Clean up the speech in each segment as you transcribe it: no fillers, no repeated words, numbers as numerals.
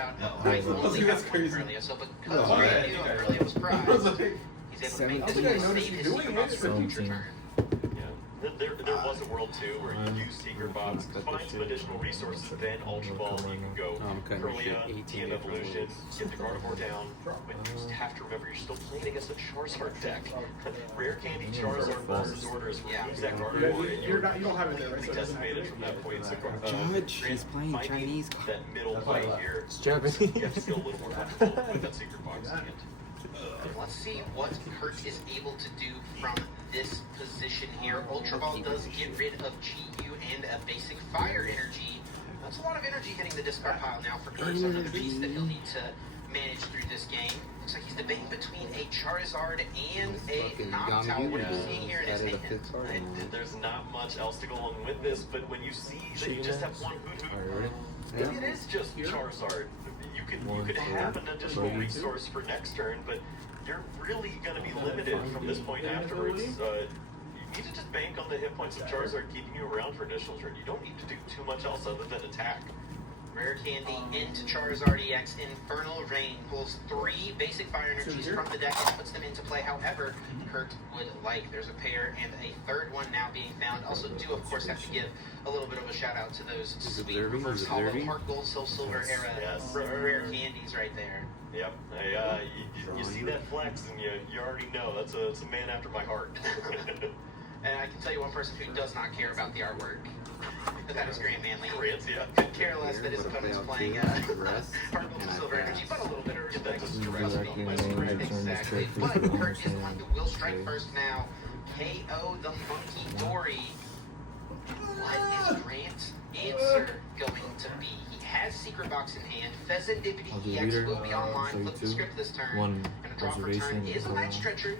out. Oh, That's only that's have crazy. one Rayleigh. So because Rayleigh knew and Rayleigh was prized, he's able to make this I and noticed save you his doing secret it. box for future turn. There was a world too where you use Secret Box, find some additional resources, then Ultra Ball, you can go Curlia, TM Evolution, get the Gardevoir down, but you just have to remember you're still playing against a Charizard deck. Rare Candy Charizard Boss's orders removes that Gardevoir, and you're you don't have it there, right? completely decimated from that point. So, Judge, he's playing Chinese. That middle play here, It's Japanese. you have to feel a little more comfortable with that Secret Box in hand. Let's see what Kurt is able to do from this position here. Ultra Ball does get rid of GU and a basic fire energy. That's a lot of energy hitting the discard pile now for Kurt. Some of the beats that he'll need to manage through this game. Looks like he's debating between a Charizard and a Noctowl. What are you seeing here in his hand? There's not much else to go along with this, but when you see that you just have one Hoot, maybe it is just Charizard. You could have an additional resource for next turn, but you're really going to be limited from this point afterwards. You need to just bank on the hit points of Charizard keeping you around for initial turn. You don't need to do too much else other than attack. Rare Candy into Charizard EX. Infernal Rain pulls 3 basic fire energies from the deck and puts them into play however Kurt would like. There's a pair and a third one now being found. Also do, of course, have to give a little bit of a shout out to those sweet reverse hollow Heart Gold, Soul Silver era Rare Candies right there. Yep, you see that flex and you already know it's a man after my heart. And I can tell you one person who does not care about the artwork. That is Grant Manley. Grant, yeah. Could care less that his opponent's playing Heart Gold and Silver Energy, but a little bit of respect. Exactly. But Kurt is going to will strike first now. KO the Monkey Dory. What is Grant's answer going to be? He has Secret Box in hand. Pheasantipity EX will be online. Flip the script this turn. And a draw for turn is a Night Stretcher.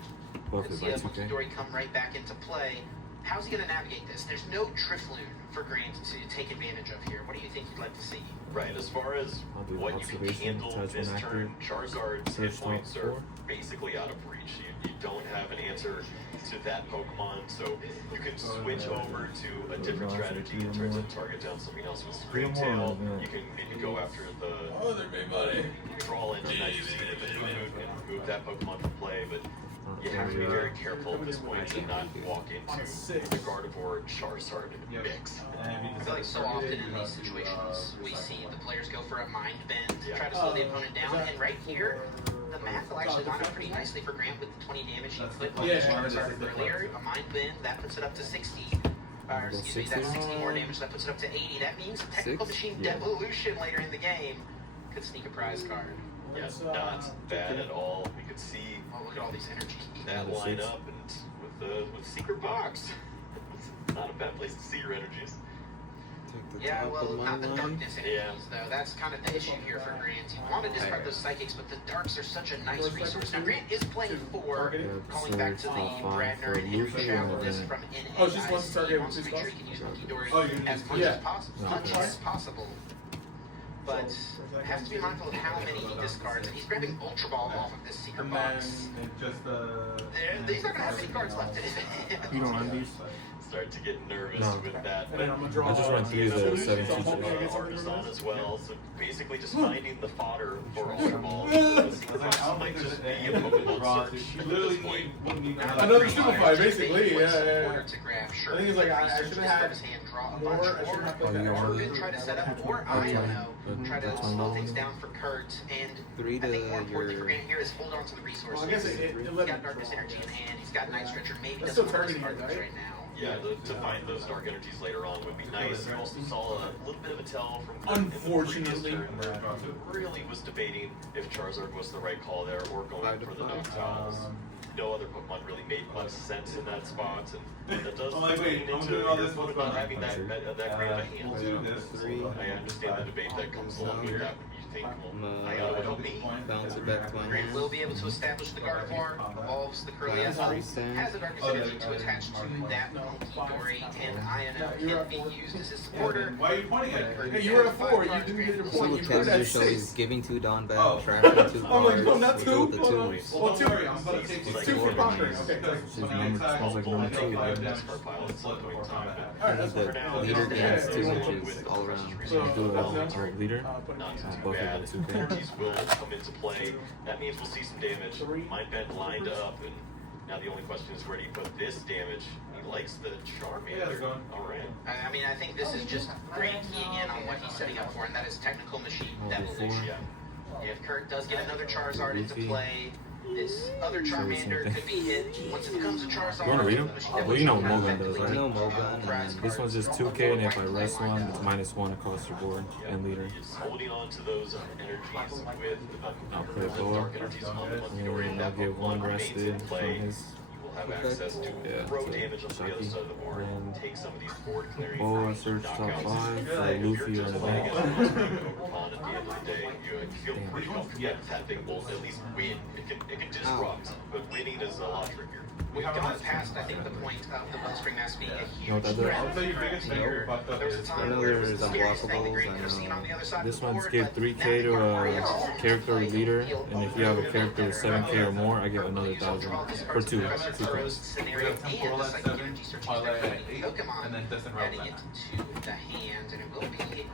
Let's see a Monkey Dory come right back into play. How's he going to navigate this? There's no Drifloon for Grant to take advantage of here. What do you think you'd like to see? Right, as far as what you can handle this turn, Charizard's hit points are basically out of reach. You don't have an answer to that Pokemon, so you can switch over to a different strategy in terms of target down something else with Screen Tail. You can maybe go after the draw engine that you see with the and move that Pokemon from play, but you have to be very careful at this point to not walk into the Gardevoir Charizard mix. I feel like so often in these situations, we see the players go for a mind bend to try to slow the opponent down, and right here, the math will actually line up pretty nicely for Grant with the 20 damage he put on his Charizard earlier. A mind bend, that puts it up to 60. Excuse me, that's 60 more damage, that puts it up to 80. That means Technical Machine Devolution later in the game could sneak a prize card. Yeah, not bad at all. We could see look at all these energy. That line up and with Secret Box. It's not a bad place to see your energies. Yeah, well, not the darkness energies, though. That's kind of the issue here for Grant. You want to discard those psychics, but the darks are such a nice resource. Now, Grant is playing 4, calling back to the Bradner and Henry Shower list from NA. Oh, just wants to target wants to with make sure he can use Monkey Dory as much as possible. But has to be mindful of how many he discards. And he's grabbing Ultra Ball off of this Secret Box. He's not going to have any cards left in it. You don't run these? Start to get nervous with that. I just run through the 7 features. Artisan as well, so basically just finding the fodder for Ultra Ball. Might just be a Pokemon search at this point. Another Stupefy, basically. Yeah. I think it's like I should have had his hand draw a bunch or try to set up, or I don't know, try to slow things down for Kurt. And I think more importantly for Grant here is hold on to the resources. He's got Darkness Energy in hand, he's got Night Stretcher, maybe doesn't want to discard those right now. Yeah, to find those dark energies later on would be nice. You also saw a little bit of a tell from unfortunately, who really was debating if Charizard was the right call there or going for the Noctowls. No other Pokemon really made much sense in that spot, and that does lean into your opponent not having that great of a hand. I understand the debate that comes along with that. Think, well, I gotta help me. Bounce it back to my Grant will be able to establish the Gardevoir, evolves the Curly has the Darkness Energy to attach to that Monkey Dory, and Iono can be used as his supporter. Why are you pointing at it? Hey, you were at 4, you didn't get your point, you put at 6. Giving 2 Dawn back, trashing 2 cards. I'm like, no, not 2. Well, 2. I'm about to take 2 for conquering. Okay, Smells like number 2. The leader gains 2 inches all around. So do leader, both bad. it's okay. Energies will come into play. That means we'll see some damage. Mind Bend lined up, and now the only question is where do you put this damage? He likes the Charmander. All right. I mean, I think this is just great keying in on what he's setting up for, and that is Technical Machine Evolution. If Kurt does get another Charizard into play, this other Charmander could be hit. Once it becomes a Charizard, You wanna read 'em? Well, you know what Mogan does, I right? know Mogan, and then This one's just 2K, and if I rest one, it's -1 across your board and leader. Just holding on to those energies with I'll play the Boa, dark energies on the Mudkipur. and I'll get one rested from his Have access to throw damage on the other side of the board and take some of these board clearing. Boa, search top 5 for Luffy on the bench. At the end of the day, you feel pretty comfortable that that thing will at least win. It can disrupt, but winning is a lot trickier. we've gone past, I think, the point of the Bloodstream Mass being a know what huge that threat. I'll tell you biggest thing Here, fucked up there was a is time where it was the scariest thing the unblockables, Green could have seen on the other side This of the one's board, give but 3K to a character or leader, and if you have a character with 7K or more, I get another 1,000 for 2 cards. scenario and the psychic energy searching Pokemon, and then Distant adding Realm it to the hand, and it will be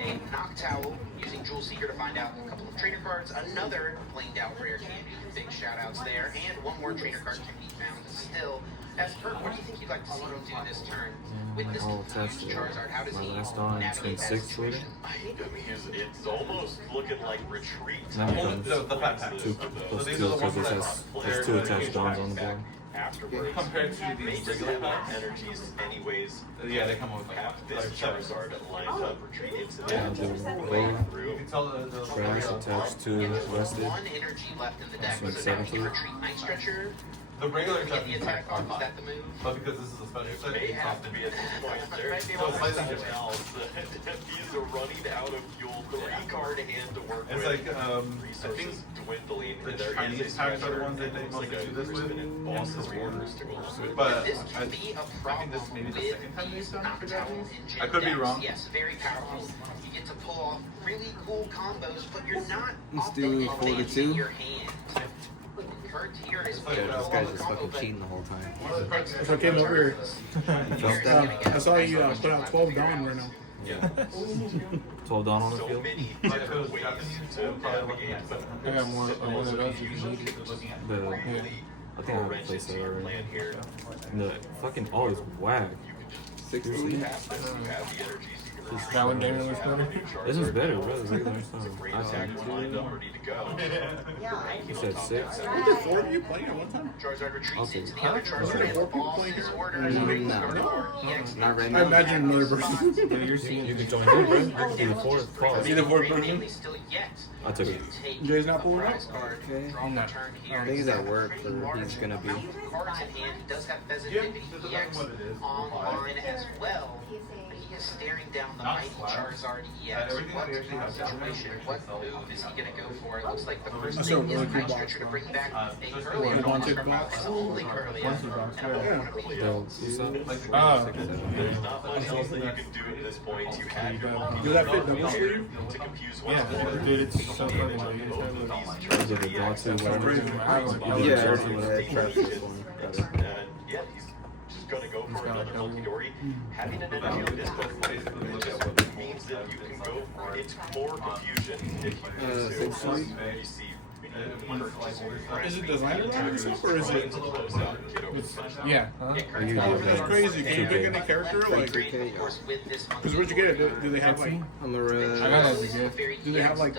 a Noctowl using Jewel Seeker to find out a couple of trainer cards, another blanked out rare candy, big shout outs there, and one more trainer card can be found still. As Kurt, what do you think you'd like to see him do this turn with this I'll confused test it. Charizard? How does My he last on, navigate that 6 for it. situation? I mean, it's almost looking like retreat. Now it comes the fat pack. 2 plus 2 because it has there's 2 attached dons on the board. Afterwards, Compared to may these just regular have packs, energies anyways. yeah, they come with Have this Charizard lined up, retreat into Yeah, that, do play Boa, through. You can tell the Trash attached to There's rested. one energy left in the deck, So it's so now 17. he retreat Night Stretcher. the regular Get stuff the is attack off, is fine. that the move? But because this is a special set, May it's have to be at this point. There's So no slightly someone different. else. He's running out of fuel. 3 card hand to work It's with. like, I think Resources dwindling. the and there Chinese is a packs are the stretcher. ones that they Looks like mostly a do this with. infinite boss's orders to go through. But This I can be a I think problem this may be the with second time they've these done it for Noctowl Japanese. engine I could be decks. wrong. Yes, very powerful. You get to pull off really cool combos, but you're not Let's often do advantaging 42. your hand. Kurt here is like, Yeah, able to this pull guy's off a just combo, fucking but cheating the whole time. So I came over here. Felt that? I saw you put out 12 down right now. Yeah. 12 down on the So field. many Like, if it different was ways Japanese, to I'm probably looking navigate, at but something. I got more one of those if you need it. The, really I think I have a wrench place into that your already. plan here. The fucking all is whack. You can just 60. tap this. You have the energies. You can That one Daniel was better. This is better, bro. This regular It's a stuff. great I attacker like lined up, it. ready to go. You said 6? Were there 4 of you playing at one time? Charizard I'll retreats take into it. the other Was Charizard there and 4 people balls playing his here? orders. Not right I now. imagine another person. You can join him, bro. You can be the 4th call. See the 4th person? Still yet I took it. take Jay's not pulling up? prize card, Okay. draw the turn here. I think he's at work, Pretty or large he's gonna be. amount of cards in hand. He does have Pheasant Yeah, Divinity it depends EX on what it is. online as well. But he is staring down the Not mighty slabs. Charizard EX. Everything What we actually have situation, what move is he going to go for? It looks like the first That's thing a really is cool Night box, Stretcher to bro. bring back a just Curly the wanted from box. It's only Curly. Wanted box, And yeah. There's not much else that you can do at this point. You had your monkey Does that fit draw double sleeve? to confuse one Yeah, of the dude, it's so damage fucking on like, both of these Is it a draw to whatever? Yeah, trash this one. Got it. And yeah, he's just gonna go for another Mulkidori. Having an energy on this Pokemon just means that you can go for it's more confusion if you do so. 6 sweet. You see, Is it designer running stuff or is it? Yeah. Are you That's crazy. Can you pick any character? Like, 3K, Of course, with this because where'd you get it? Do they have like I'm a I got red. it again. Do they have like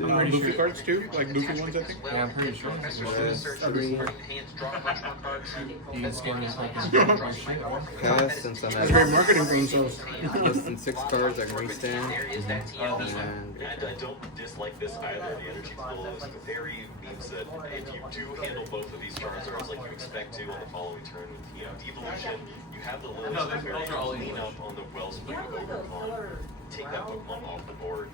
Luffy cards too? Like Luffy ones, I think. Yeah, I'm pretty sure. Cast, since I'm That's great at marketing for themselves. less than 6 cards, I can restand. And I don't dislike this either. The energy pool is very means that if you do handle both of these Charizards like you expect to on the following turn with Devolution, you have the Lily No, those are all clean English. up on the Wellspring Overcon. Take that Pokemon off the board.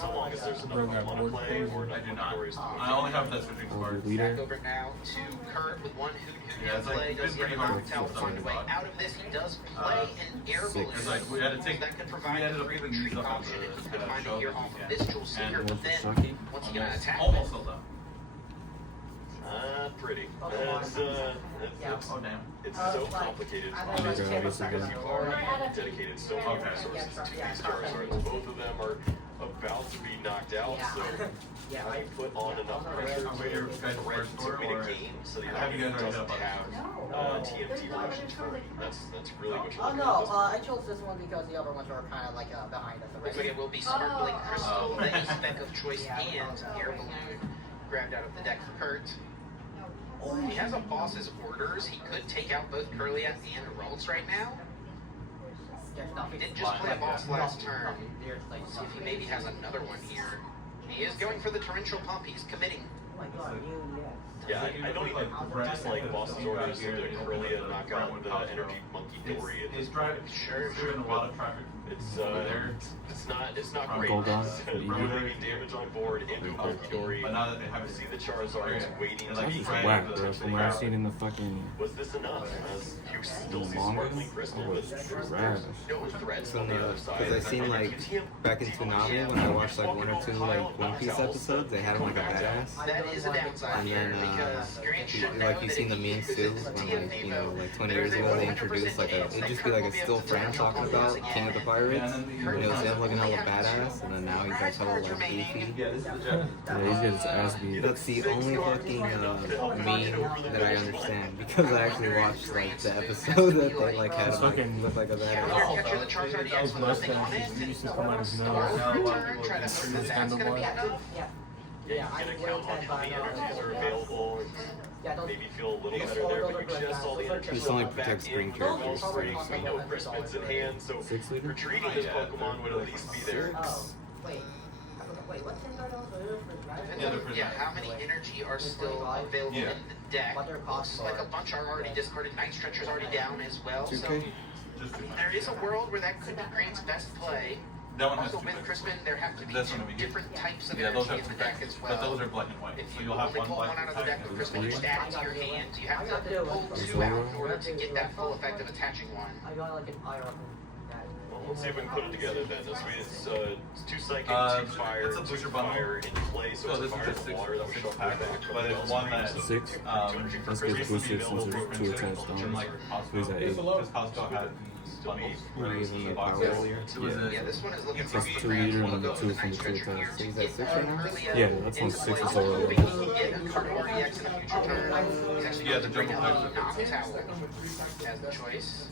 So long as there's enough Bring that Pokemon board to play or I enough do not. Pokemon to I only have that switching I'll card. do leader. Back over now to Kurt with one who Yeah, it's like, play. it's Does he have pretty a hard to Noctowl tell find a way something out of this? He does play an air balloon. It's like we had to take. That could We provide ended a up free picking these retreat up at option if he the could find show a gear that off we of get. this Jewel Seeker, And but then Shocky. once he gonna attack Almost with, sold out. Pretty. Oh damn. It's so complicated because you are dedicated so many resources to these Charizards. Both of them are about to be knocked out, so I put on enough pressure to threaten to win a game, so the opponent doesn't have TNT version 3. That's really what you're Oh looking no, at. I chose this one because the other ones were kind of like behind us Looks already. like it will be Sparkling Crystal, the spec of choice, and Air Balloon grabbed out of the deck for Kurt. He has a boss's orders. He could take out both Curlia and Ralts right now. He did just play a boss last turn. Let's see if he maybe has another one here. He is going for the torrential pump. He's committing. Yeah, I don't even dislike boss's orders into Corellia, knock out the energy monkey Dory at this point. Sure. A lot of traffic. It's not great. Gold on. You're leaving damage on board into monkey Dory. But now that they have I see the Charizard waiting to Like, be it's ready Whack, for bro. From something what I've out. seen in the fucking Was this enough? As you still see manga, Sparkling Crystal, it was but trash. no threats So on the other side. because I seen like back in Tsunami when I watched like 1 or 2 like One Piece episodes, they had him like a badass. That is a downside And here then because Grant should know like you've that seen the if he memes uses too, this as a when like, you know, TM like 20 years ago they introduced like a, it'd just be like a still frame talking about King of the Pirates, and it was him looking hella badass, and then now he's like hella like goofy. Yeah, this is the Japanese. Yeah, he's getting his ass beat. That's the only fucking meme that I understand, because I actually watched like the episode that they like had him like, look like a badass. Catcher the Charizard EX with nothing on it, and used to come out of his Star nose. return, try to see if that's gonna be enough. Yeah, you can count on how many energies are available and maybe feel a little better there, but you just all the energies This only back protects in green with characters. those springs. We know Crispin's in hand, so 6 liter? retreating this Pokemon would at least be there. Oh, wait, what's in there? Yeah, how many energy are still available in the deck? Looks like a bunch are already discarded. Night Stretcher's already down as well. So, 2K? I mean, there is a world where that could be Grant's best play. That one has Also, two with picks. Crispin, there have to be This one two would be good. different types of Yeah, those energy have in two the deck packs, as but well. those are black and white. If So you you'll have only one pull black one out of the deck with Crispin, and just add it to your hand. You have to pull That's two out over. in order to get that full effect of attaching one. I got like an IR. Well, let's see if we can put it together then. It's 2 Psychic, 2 Fire, it's a 2 booster bundle. Fire in play, so So it's this a is Fire just and Water that was six shuffled back. but it's one that 6? Let's get the boosted since there's 2 attached down. So he's at 8. Just Costco had bundles. When he was in the box. power earlier. It was Yeah, this one is looking Plus for 2 liter and the 2 from the 2 So attached. he's at 6 right now? Yeah, that's when 6 is over. Hoping he can get a Carnivore EX in a future turn. He's actually Yeah, going to the bring jumbo up pack. Noctowl as the choice.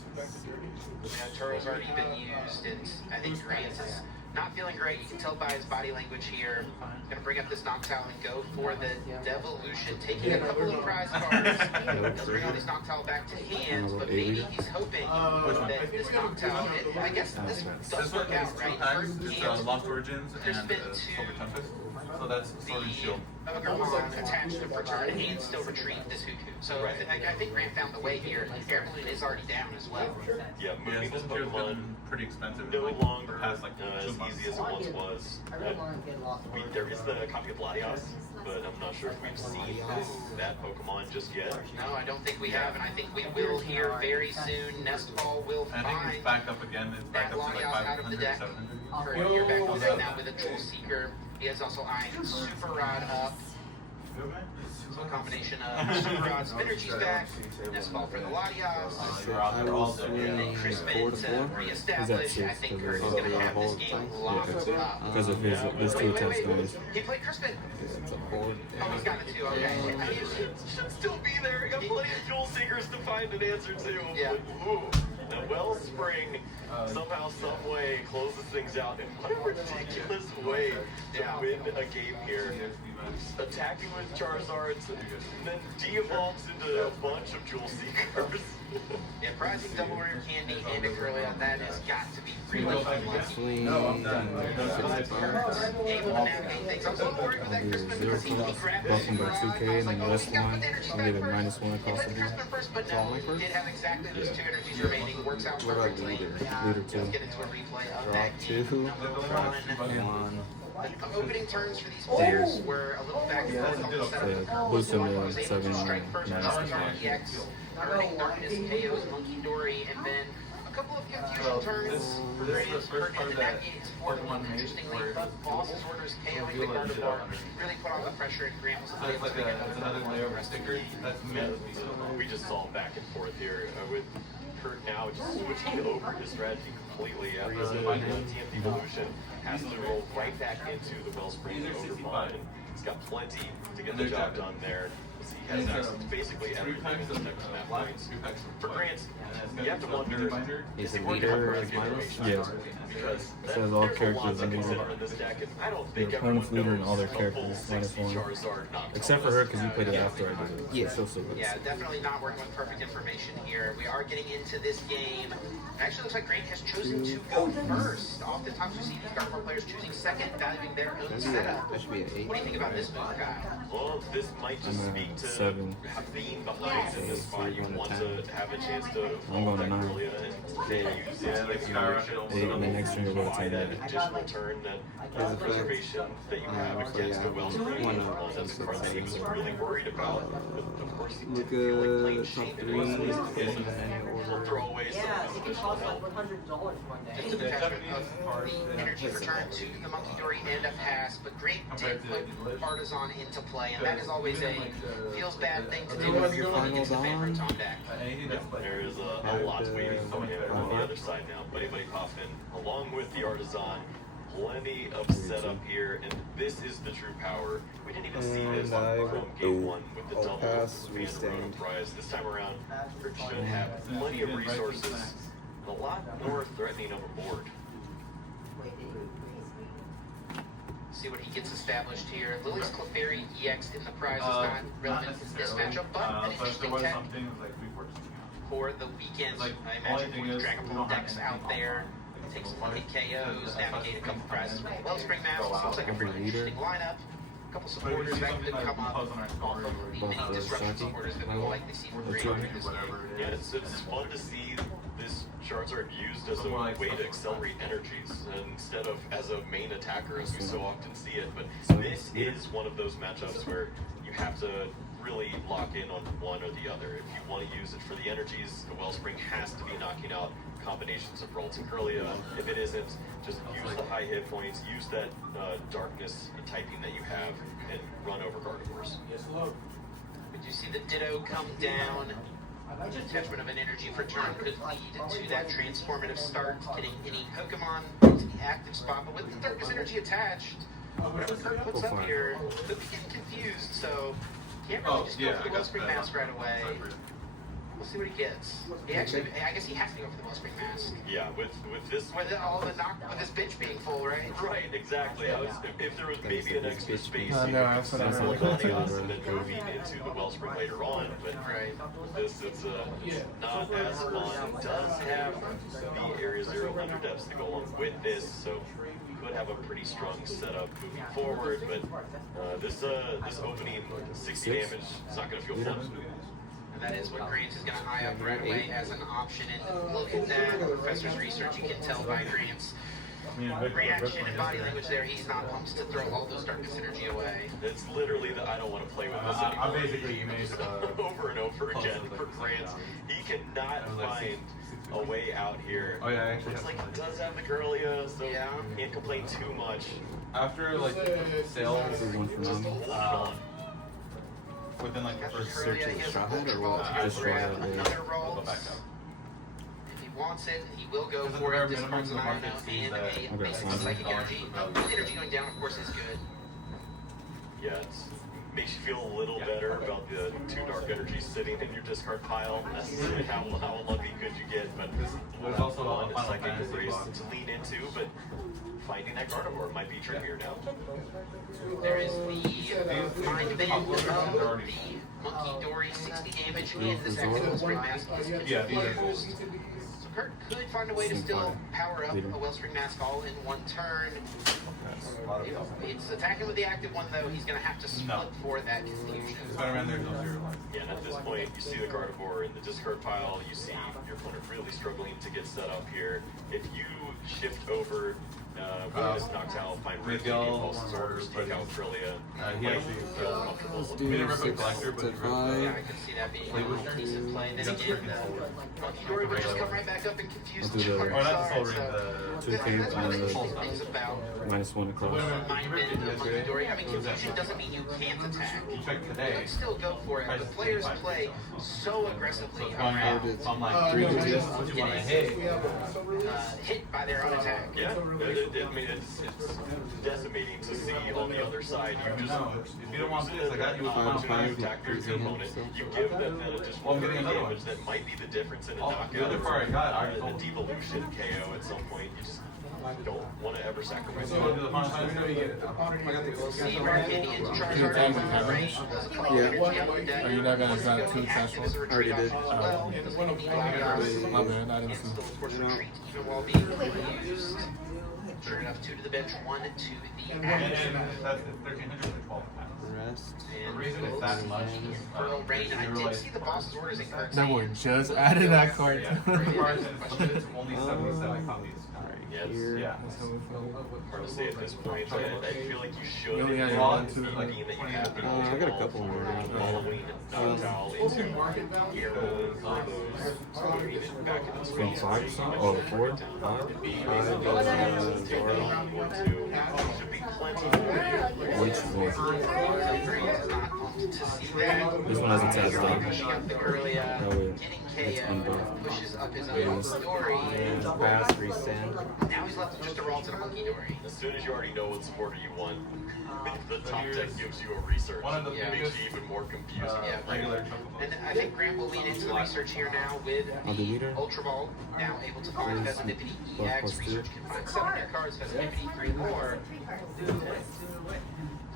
Turtle's already been used, and I think Grant is not feeling great. You can tell by his body language here. Gonna bring up this Noctowl and go for the Devolution, taking a couple of prize cards. He'll bring all this Noctowl back to hand, but maybe he's hoping that this Noctowl, I guess this does This work one out, is right? 2 packs. First It's hand, Lost Origins and Crispin Silver to Tempest. So that's Sword and Shield. Ogremon attached to return and still retrieve this Huku. So I think Grant found the way here. Air Balloon is already down as well. Yeah, Yeah, moving this Sword and Shield's Pokemon been pretty expensive. no like, longer the past, like, as 2 months. easy as it once was. I really want to get lost. There is the copy of Latias, but I'm not sure if we've seen that Pokemon just yet. No, I don't think we have, and I think we will here very soon. Nestball will I think it's find back up again. It's back that up to like Latias out of the 500, deck. 700. You're back on deck now with a Jewel Seeker. He has also eyeing Super Rod up. So a combination of Super Rod, Spinnergy's back, Nestball for the Latias. I will swing And then 4 Crispin to to 4. reestablish. I think Kurt is going to have this game locked up. Because of his, there's 2 attached damage. He played Crispin. It's a 4. Oh, he's got it too. Okay. I mean, Should still be there. We got plenty of Jewel Seekers to find an answer to. Yeah. But, ooh, the Wellspring somehow, some way closes things out in what a ridiculous way to win a game here. Attacking with Charizards and then de-evolves into a bunch of Jewel Seekers. yeah, prizing double rare candy and a Curlia, that has got to be really unlucky. Swing. Able to navigate things. I'm so worried with that I'll do Crispin 0 because he plus, grabbed buff him by Super Rod. 2k, I was and like, then oh, rest he's got one. the energy I'll back give it first. -1 He across played the board. Crispin first, but It's all no, my he first? did have exactly those 2 energies remaining. Works out What about perfectly. leader? Leader Let's 2. get into a replay of Draw that 2. game. Number 1. 1. The opening turns for these players were a little back and forth on the setup. Yeah, boost him to Was able 7 to strike first nice. Charizard EX, Burning Darkness, KO's Monkey Dory, and then a couple of confusion turns for Grant. Kurt ended that game's 4-1, interestingly, but Boss's orders KOing the Gardevoir really put on the pressure, and Grant was able to get another layer of stickers. That's meant to be so. We just saw back and forth here with Kurt now just switching over his strategy completely after the TM evolution. Has to roll right back into the Wellspring Overmind. He's got plenty to get the job done there. He has access to basically everything in this type of map points. For Grant, you have to wonder, He's a important leader to as get minus? information Yeah. because Says all there's a lot characters to in consider in this deck, and I don't think Your everyone opponent's leader and all their knows a full characters, 60 -1. Charizard knocked Except for on her, this. because you played it after I did it. Yeah. So good. Yeah, definitely not working with perfect information here. We are getting into this game. It actually looks like Grant has chosen to go first. Oftentimes we see these Gardevoir players choosing second, valuing their own setup. That should be an 8. What do you think about this move, Kyle? Well, this might just I'm speak at to 7. being behind in this spot. You want to have a chance to I'm follow going to back 9. early and use it like to skyrocket. 8, and the next turn you'll go to provide 10. that additional turn, that preservation that you have against the Wellspring. That's the card that he was really worried about. But of course, he Look did feel like playing at top Shane 3 and in any little order. throwaways, Yeah, some it could additional cost like help. $100 one day. Just a detachment of the energy return to the Monkey Dory and a pass, but Grant did put Artisan into play, and that is always a feels bad thing to do if you're running into the favorites on deck. Anything that's like There is a lot waiting for him on the other side now. Buddy Poffin, along with the Artisan, plenty of setup here, and this is the true power. We didn't even see this And I from game will- 1 with the I'll double pass, Phantom restand. Roto prize. This time around, Kurt should have plenty of resources and a lot more threatening of a board. See what he gets established here. Lily's Clefairy EX in the prize is not relevant to this matchup, but an but if there interesting was tech something like we were for the weekend. Like, I only imagine thing with is, Dragon we Ball don't have decks anything out there. on. Take some lucky KOs, navigate a couple prizes. Wellspring Mask Go out. looks like a Every pretty leader. interesting lineup. A couple But if supporters you see that something could like come up post on our off story of or the Both many the disruption Shanky supporters that we will likely see from That's Grant right. in this whatever game. it Yeah, is. it's fun to see this Charizard used as a More like way to special accelerate energies instead of as a main attacker as we so often see it. But this is one of those matchups where you have to really lock in on one or the other. If you want to use it for the energies, the Wellspring has to be knocking out combinations of Ralts and Curlia. If it isn't, just use the high hit points, use that darkness typing that you have, and run over Gardevoirs. But you see the Ditto come down. Attachment of an energy for turn could lead to that transformative start, getting any Pokemon to the active spot. But with the Darkness Energy attached, whatever Kurt puts up here, they'll be getting confused, so can't really just go for the Wellspring Mask right away. We'll see what he gets. He actually, I guess he has to go for the Wellspring Mask. Yeah, with this With all the knock, with his bench being full, right? Right, exactly. If there was maybe an extra space, No, you that's could what I consider meant. Latias and then moving into the Wellspring later on, but Right. this it's not as fun. It does have the Area 0 under depths to go along with this, so you could have a pretty strong setup moving forward, but this opening 60 damage is not going to feel fun. And that is what Grant is going to eye up right away as an option. And look at that, Professor's research. You can tell by Grant's reaction and body language there. He's not pumped to throw all those darkness energy away. It's literally the I don't want to play with this anymore. I basically made over and over again for Grant. He cannot find a way out here. Oh yeah, I actually Looks have like he does have the Curlia, so Yeah. can't complain too much. after like sales This is one for Just them. holding on. within like the Got the first Curlia, search of he the has a Straw Hat, Ultra or Ball what? to go Just grab Straw Hat, another I'll roll. go back up. If he wants it, he will go Because for at it. the bare Discards an minimum, the Iono market sees and that a Okay, basic fine. psychic energy. Energy going down, of course, is good. Yeah, it makes you feel a little better about the 2 dark energies sitting in your discard pile. That's how unlucky could you get, but There's also a one Final psychic Fantasy embrace box. to lean into, but finding that Gardevoir might be trickier now. There is the Mind Bend of the already- Monkey Dory, 60 damage in this active Wellspring Mask. Yeah, these are Closed. So Kurt could find a way to still power up Leader. a Wellspring Mask all in one turn. If it's attacking with the active one, though, he's going to have to split No. for that confusion. Spider-Man, there's no zero life. Yeah, and at this point, you see the Gardevoir in the discard pile. You see your opponent really struggling to get set up here. If you shift over This Noctowl, find Miguel Rayleigh, Pulse's orders, take out Trillia. He actually feel comfortable. Let's He do didn't rip a 6 collector, but to he ripped 5. Yeah, I can see that being a decent play. Then again, Monkey Dory would just come right back up and confuse I'll the do the- Charizard. Or not the Soul Ring, So the 2K that's one of the on interesting the- things about -1 across. minded Monkey Dory. I mean, confusion doesn't mean you can't attack. He checked You today. can still go for it. The players play so aggressively So around it's on like 3 digits. What you want to hit? hit by their own attack. Yeah, I mean, it's decimating to see on the other side. You just, If you don't want this, I got you with to one. attack your opponent. You give them then just one getting another one. damage that might be the difference in a Oh, knockout. the other part I got, I or told a devolution KO at some point. You just don't want to ever sacrifice So do the final time. See where Candy and Charizard are in the range. Yeah. Are you not gonna sign 2 transfer? Already did. My bad, I didn't see. Even while being used. Sure enough, 2 to the bench, 1 to the And axe. that's 1,300 or 12 times. Rest. The reason it's that much is Earl Rain, I did see the boss's orders in Kirk's That hand. one just added that card. It's only 77 copies. Yes. Yeah. Hard to say at this point, but I feel like you should. You only had being one, two, like, that you have the I got a couple more. following Noctowl into gear rolling combos, back into the From screen. 5 some? Oh, 4? 5? Should be plenty more. Which one? This one has a test though. Oh wait, it's unbuffed. Pushes up his own story. Pass, resend. Now he's left with just a roll to the Monkey Dory. As soon as you already know what supporter you want, the top deck gives you a research. One of the It biggest, makes you even more confusing. Yeah, regular And I think Grant will lean into the research here now with I'll delete her. the Ultra Ball. Now able to find Vesnipity Buff EX. plus Research can find 7 new cards, Vesnipity 3 more.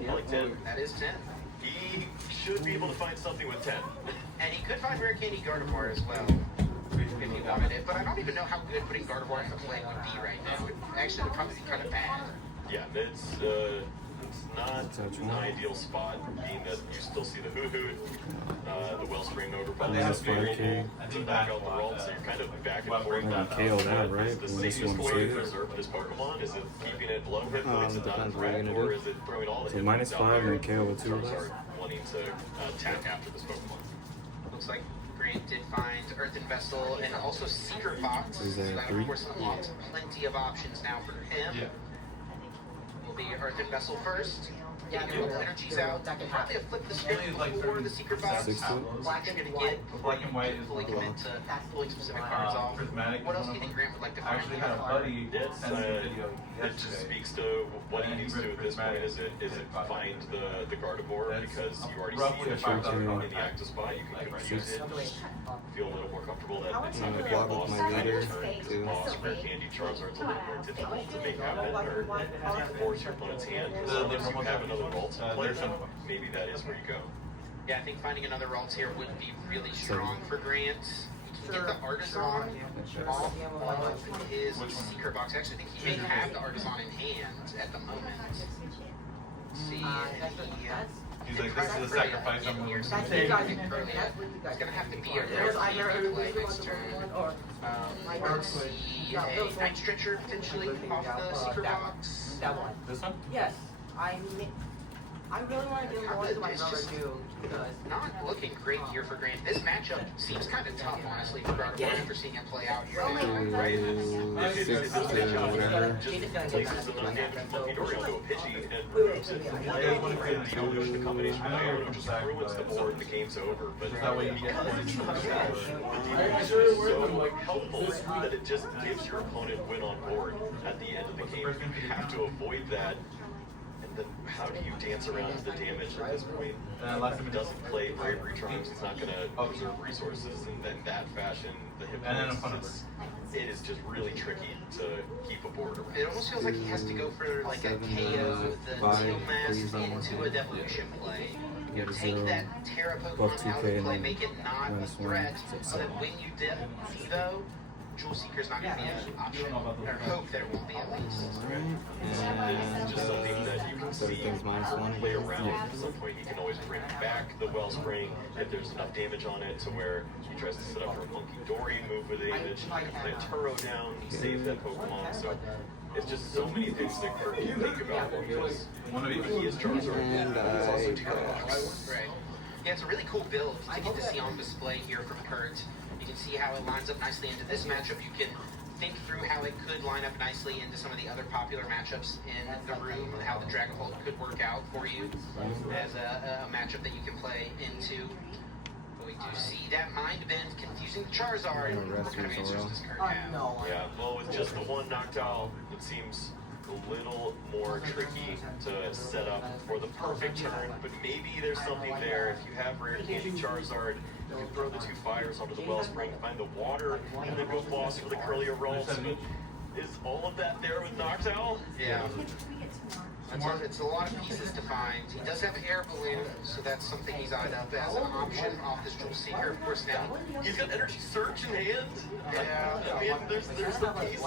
Like 10. That is 10. He should be able to find something with 10. And he could find Rare Candy Gardevoir as well, if he wanted it. But I don't even know how good putting Gardevoir into play would be right now. It actually would probably be kind of bad. Yeah, it's not an ideal spot, being that you still see the Hoo-Hoot, the Wellspring Overpower. Minus 5K. To back out the roll, so you're kind of back and forth. I'm gonna KO that, right? Is the When this safest one way to saves. preserve this Pokemon? Is it keeping it below hit points and not depends what threat, you're gonna or do. is it throwing all the So hit minus points out 5 there? and KO with 2 Charizard less. wanting to attack after this Pokemon. Looks like Grant did find Earthen Vessel and also Secret Box. So he's So at that, 3? of course, unlocks plenty of options now for him. Yeah. Will be Earthen Vessel first. Getting a couple energies out. Probably a flip the script Only like before the Secret Box. 6 to? Black you're gonna get. Black and white is Fully commit to pulling specific cards off. Prismatic. What else do you think Grant would like to I find? actually had a buddy It's, send me a video it just yesterday. speaks to what he needs to do at this point. Is it find the Gardevoir because you already roughly see a the $5,000 in the pack. active spot. You can Like, confuse it. Feel a little more comfortable that it's not going to be a block with boss my kind leader, of turn. Because too. boss Rare Candy Charizard's a little more difficult to make happen or to force your opponent's hand. So if you have another roll to play from, maybe that is where you go. Yeah, I think finding another Ralts here would be really strong for Grant. He can get the Artisan off of his Secret Box. I actually think he may have the Artisan in hand at the moment. See, and He's like, this is a sacrifice I'm willing to That's take. you guys. It's gonna have to be a rare play next turn. Let's see, a Night Stretcher potentially off the Secret Box. That one. This one? Yes. I really want to give more to my brother too, because Not looking great here for Grant. This matchup seems kind of tough, honestly, for Gardevoir after seeing him play out here now. Right? Six It's to a matchup whatever. just places enough damage from Monkey Dory onto a Pidgey and moves it from play. You don't push the combination of Iono, just ruins the board and the game's over. But That way you get it's so helpful that it just gives your opponent win on board at the end of the game. You have to avoid that. And then how do you dance around the damage at this point? last If he doesn't play Bravery Charms, he's not going to preserve resources. And in that fashion, the hit And then a points, it is just really tricky to keep a board around. It almost feels like he has to go for like a KO the Teal Mask into a Devolution play. Get a Take 0, that Terra buff Pokemon out 2K, of play, and make it not a minus 1, threat, so it's so that 7. when you Evo, Jewel Seeker's not going to be an option. Or hope that it won't be at least. It's just something that you can so see everything's minus 1 play again. around. At some point, he can always bring back the Wellspring if there's enough damage on it to where he tries to set up for a Monkey Dory move with damage. He can play a Turo down, save that Pokemon. So it's just so many things that Kurt can think about because he is Charizard. And He's also I T-Rex. Right. Yeah, it's a really cool build to get to see on display here from Kurt. You can see how it lines up nicely into this matchup. You can think through how it could line up nicely into some of the other popular matchups in the room, how the Dragapult could work out for you as a matchup that you can play into. But we do see that Mind Bend confusing the Charizard. What kind of answers does Kurt have? Yeah, well, with just the one Noctowl, it seems a little more tricky to set up for the perfect turn, but maybe there's something there. If you have Rare Candy Charizard, you can throw the 2 fires onto the Wellspring, find the water, and then go boss for the Curlier rolls. Is all of that there with Noctowl? Yeah. It's a lot of pieces to find. He does have Air Balloon, so that's something he's eyed up as an option off this Jewel Seeker. Of course, now He's got Energy Surge in hand. Yeah. I mean, there's the pieces.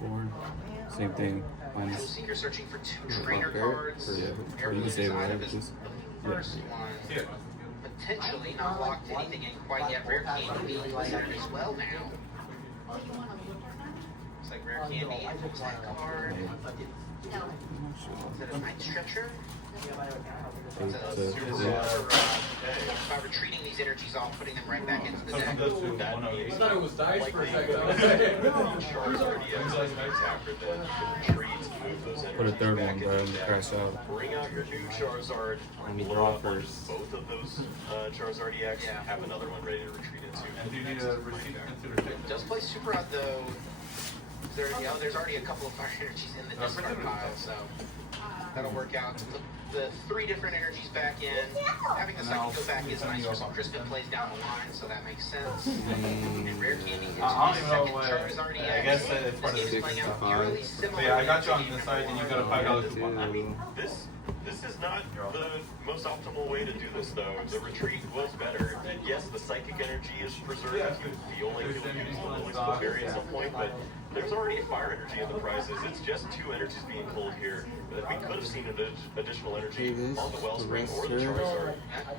4. Same thing. Jewel Minus. Seeker searching for 2 trainer cards. Yeah. Air You Balloon can is save it, eyed right? up as Please. the first one. Potentially not locked anything in quite yet. Rare Candy being considered as well now. Looks like Rare Candy pulls that card. Is that a Night Stretcher? By retreating these energies off, putting them right back into the deck. That means I thought it was dice for a second. Charizard EX is an attacker that retreats, move those Put a energies third back one, into bro, the and deck. crash out. Bring out your new Charizard, Let me blow draw up on first. both of those Charizard EX, Yeah. have another one ready to retreat into. And do you need a receipt consider Does play Super Out though. There's already a couple of fire energies in the discard pile, so that'll work out to put the 3 different energies back in. Having the second go back is nice for some Crispin plays down the line, so that makes sense. And Rare Candy into I his don't even second know Charizard what. EX. I guess it's part of This the game is playing out 65. eerily similar. So yeah, I got you to on game this side, and you number got a one. $5 I mean, this is not the most optimal way to do this, though. The retreat was better. And yes, the psychic energy is preserved. You feel like you'll use the Lily Split Berry at some point, but there's already a fire energy in the prizes. It's just 2 energies being pulled here. That we could have seen additional energy on the Wellspring or the Charizard.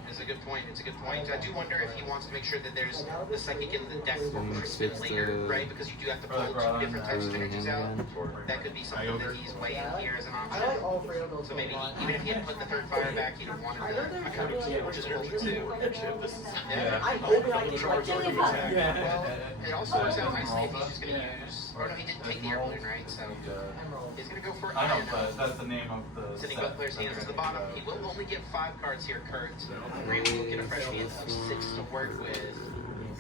It's a good point. It's a good point. I do wonder if he wants to make sure that there's the psychic in the deck for Crispin later, right? Because you do have to pull 2 different types of energies out. That could be something that he's weighing here as an I like option. all 3 of those. So maybe even if he had put the 3rd fire back, he'd have wanted the kind of which is energy too. This is I'm hoping I can like Charizard it. attack. Well, it also works out nicely if he's just going to use. Or no, he didn't take the Air Balloon, right? So he's going to go for I know, Iron. but that's the name of the Sending set. both players' hands to the bottom. He will only get 5 cards here, Kurt. Graham will get a fresh hand of 6 to work with.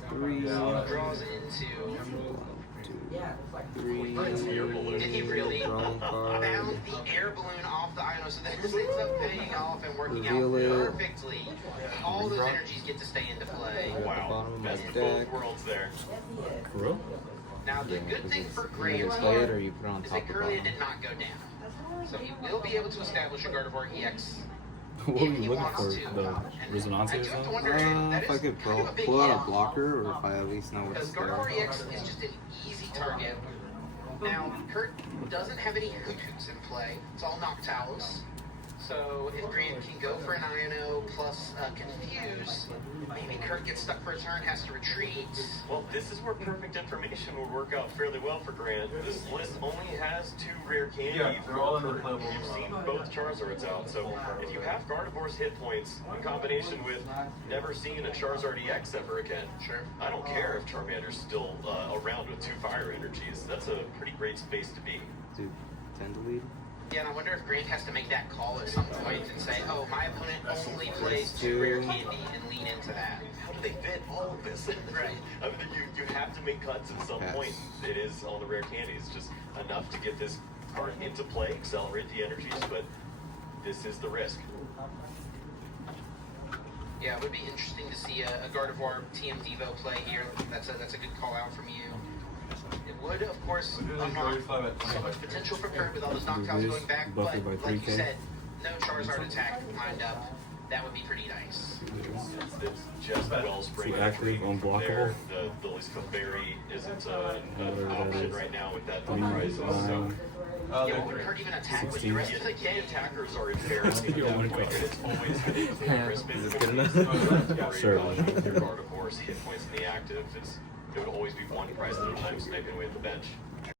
3, Draws into. Yeah, it's like 3. Air balloon. Did he really Drawing card. bound the air balloon off the Ino? So this ends up paying off and working out Reveal it. perfectly. All those energies get to stay into play. Wow, Bottom of my best of deck. both worlds there. Bro? Now the good thing for You Graham either play it or here you put it on is top that of Curlia bottom. did not go down. So he will be able to establish a Gardevoir EX. What were if you he looking wants for? to. The And Resonante I or do have to something? wonder that If I is could kind of a big pull out if. a blocker, or if I at least know Because what's there. Gardevoir EX is just an easy target. Now, Kurt doesn't have any Hoots in play. It's all Noctowls. So if Grant can go for an INO plus Confuse, maybe Kurt gets stuck for a turn, has to retreat. Well, this is where perfect information would work out fairly well for Grant. This list only has 2 rare candy. Yeah, they're all in the Kurt. playable. You've seen both Charizards out, so if you have Gardevoir's hit points in combination with never seeing a Charizard EX ever again, Sure. I don't care if Charmander's still around with 2 fire energies. That's a pretty great space to be. Do 10 to lead? Yeah, and I wonder if Grant has to make that call at some point and say, oh, my opponent only plays 2 rare candy and lean into that. How do they fit all of this? Right. I mean, you have to make cuts at some Pass. point. It is all the rare candies, just enough to get this card into play, accelerate the energies, but this is the risk. Yeah, it would be interesting to see a Gardevoir TM Devo play here. That's a good call out from you. It would, of course, unlock so much potential for Kurt with all those Noctowls going back, but Buffy by like you 3K. said, no Charizard attack lined up. That would be pretty nice. It's just Wellspring. So active, unblockable? The Lily Split Berry isn't an option right now with that three prices. So. 9. Yeah, but would Kurt even attack with the rest of the The game? attackers are embarrassing You at don't that wanna point, go. and it's always Crispin. Is this good enough? Sure. Your Gardevoir's hit points in the active. It would always be 1 price at a time sniping away at the bench.